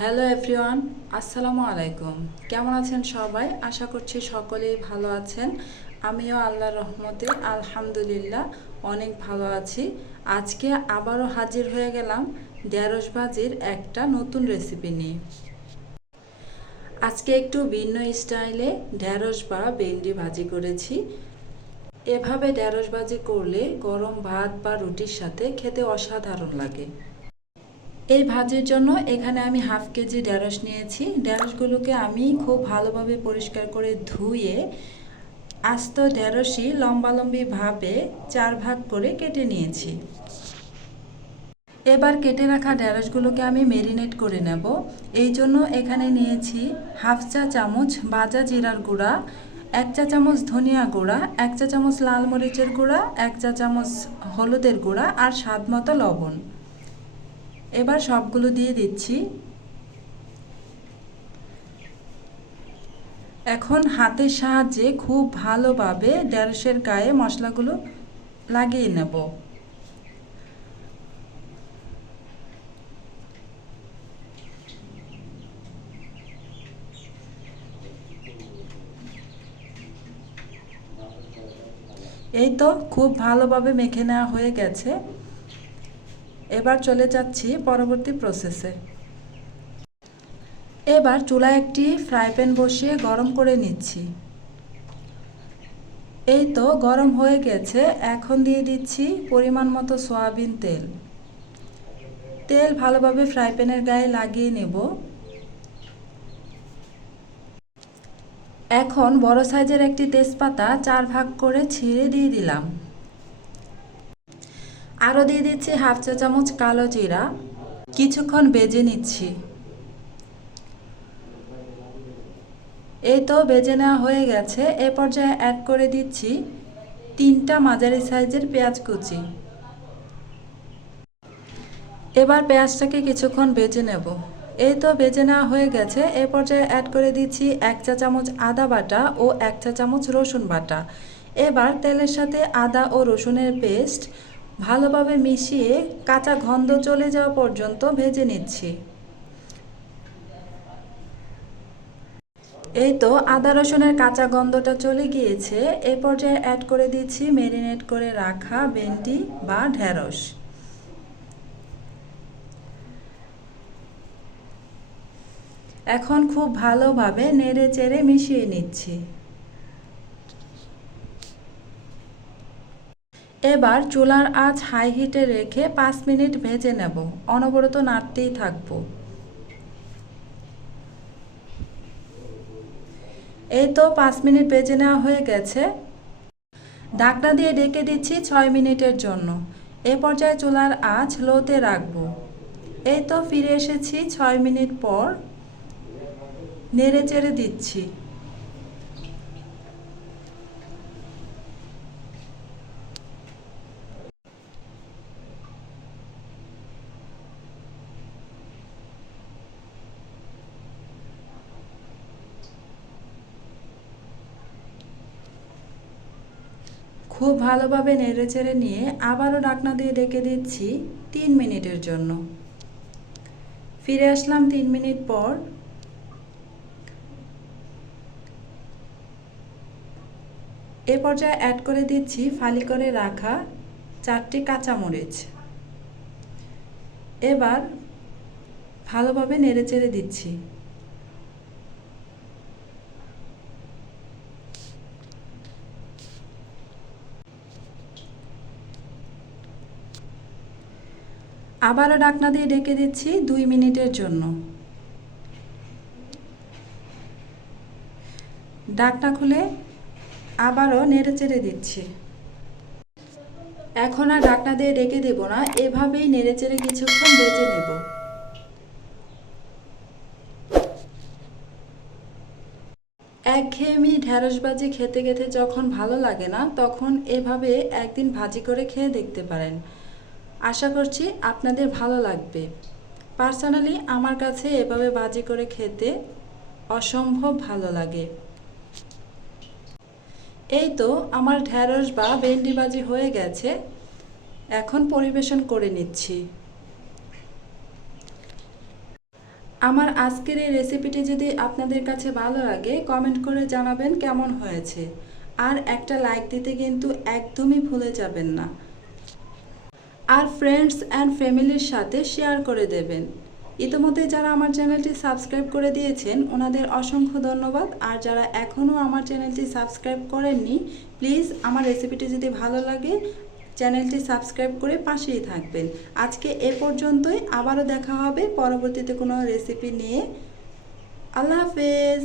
Hello everyone আসসালামু আলাইকুম। কেমন আছেন সবাই? আশা করছি সকলেই ভালো আছেন। আমিও আল্লাহর রহমতে আলহামদুলিল্লাহ অনেক ভালো আছি। আজকে আবারও হাজির হয়ে গেলাম ঢেঁড়স ভাজির একটা নতুন রেসিপি নিয়ে। আজকে একটু ভিন্ন স্টাইলে ঢেঁড়স বা ভেন্ডি ভাজি করেছি। এভাবে ঢেঁড়স ভাজি করলে গরম ভাত বা রুটির সাথে খেতে অসাধারণ লাগে। এই ভাজির জন্য এখানে আমি হাফ কেজি ঢেঁড়স নিয়েছি। ঢেঁড়সগুলোকে আমি খুব ভালোভাবে পরিষ্কার করে ধুয়ে আস্ত ঢেঁড়সই লম্বালম্বিভাবে চার ভাগ করে কেটে নিয়েছি। এবার কেটে রাখা ঢেঁড়সগুলোকে আমি মেরিনেট করে নেব। এই জন্য এখানে নিয়েছি হাফ চা চামচ ভাজা জিরার গুঁড়া, এক চা চামচ ধনিয়া গুঁড়া, এক চা চামচ লাল মরিচের গুঁড়া, এক চা চামচ হলুদের গুঁড়া আর স্বাদ মতো লবণ। এবার সবগুলো দিয়ে দিচ্ছি। এখন হাতের সাহায্যে খুব ভালোভাবে ঢেঁড়সের গায়ে মশলাগুলো লাগিয়ে নেব। এই তো খুব ভালোভাবে মেখে নেওয়া হয়ে গেছে। এবার চলে যাচ্ছি পরবর্তী প্রসেসে এবার চুলায় একটি ফ্রাই প্যান বসিয়ে গরম করে নিচ্ছি। এই তো গরম হয়ে গেছে, এখন দিয়ে দিচ্ছি পরিমাণ মতো সয়াবিন তেল। তেল ভালোভাবে ফ্রাই প্যানের গায়ে লাগিয়ে নেব। এখন বড় সাইজের একটি তেজপাতা চার ভাগ করে ছিঁড়ে দিয়ে দিলাম। আরও দিয়ে দিচ্ছি হাফ চা চামচ কালো জিরা। কিছুক্ষণ বেজে নিচ্ছি। এই তো বেজে নেওয়া হয়ে গেছে। এ পর্যায়ে অ্যাড করে দিচ্ছি তিনটা মাঝারি সাইজের পেঁয়াজ কুচি। এবার পেঁয়াজটাকে কিছুক্ষণ বেজে নেব। এই তো বেজে নেওয়া হয়ে গেছে। এ পর্যায়ে অ্যাড করে দিচ্ছি এক চা চামচ আদা বাটা ও এক চা চামচ রসুন বাটা। এবার তেলের সাথে আদা ও রসুনের পেস্ট ভালোভাবে মিশিয়ে কাঁচা গন্ধ চলে যাওয়া পর্যন্ত ভেজে নিচ্ছি। এই তো আদা রসুনের কাঁচা গন্ধটা চলে গিয়েছে। এ পর্যায়ে অ্যাড করে দিচ্ছি মেরিনেট করে রাখা ভেন্ডি বা ঢেঁড়স। এখন খুব ভালোভাবে নেড়ে চেড়ে মিশিয়ে নিচ্ছি। এবার চুলার আঁচ হাই হিটে রেখে পাঁচ মিনিট ভেজে নেব। অনবরত নাড়তেই থাকব। এই তো পাঁচ মিনিট ভেজে নেওয়া হয়ে গেছে। ঢাকনা দিয়ে ডেকে দিচ্ছি ছয় মিনিটের জন্য। এ পর্যায়ে চুলার আঁচ লোতে রাখব। এই তো ফিরে এসেছি ছয় মিনিট পর। নেড়ে চেড়ে দিচ্ছি। খুব ভালোভাবে নেড়ে চেড়ে নিয়ে আবারও ডাকনা দিয়ে ডেকে দিচ্ছি তিন মিনিটের জন্য। ফিরে আসলাম তিন মিনিট পর। এ পর্যায়ে অ্যাড করে দিচ্ছি ফালি করে রাখা চারটি কাঁচামরিচ। এবার ভালোভাবে নেড়ে চেড়ে দিচ্ছি। আবারও ডাকনা দিয়ে ডেকে দিচ্ছি দুই মিনিটের জন্য। ডাকটা খুলে আবারও নেড়ে চেড়ে দিচ্ছি। এখন আর ডাকনা দিয়ে ডেকে দেব না, এভাবেই নেড়ে চেড়ে কিছুক্ষণ বেঁচে নেব। একঘেয়েমি ঢ্যাঁড়স ভাজি খেতে খেতে যখন ভালো লাগে না, তখন এভাবে একদিন ভাজি করে খেয়ে দেখতে পারেন। আশা করছি আপনাদের ভালো লাগবে। পার্সোনালি আমার কাছে এভাবে বাজি করে খেতে অসম্ভব ভালো লাগে। এই তো আমার ঢ্যাঁড়স বা ভেন্ডি বাজি হয়ে গেছে। এখন পরিবেশন করে নিচ্ছি। আমার আজকের এই রেসিপিটি যদি আপনাদের কাছে ভালো লাগে, কমেন্ট করে জানাবেন কেমন হয়েছে। আর একটা লাইক দিতে কিন্তু একদমই ভুলে যাবেন না। আর ফ্রেন্ডস অ্যান্ড ফ্যামিলির সাথে শেয়ার করে দেবেন। ইতিমধ্যে যারা আমার চ্যানেলটি সাবস্ক্রাইব করে দিয়েছেন, ওনাদের অসংখ্য ধন্যবাদ। আর যারা এখনও আমার চ্যানেলটি সাবস্ক্রাইব করেননি প্লিজ আমার রেসিপিটি যদি ভালো লাগে চ্যানেলটি সাবস্ক্রাইব করে পাশেই থাকবেন। আজকে এ পর্যন্তই, আবারও দেখা হবে পরবর্তীতে কোনো রেসিপি নিয়ে। আল্লাহ হাফেজ!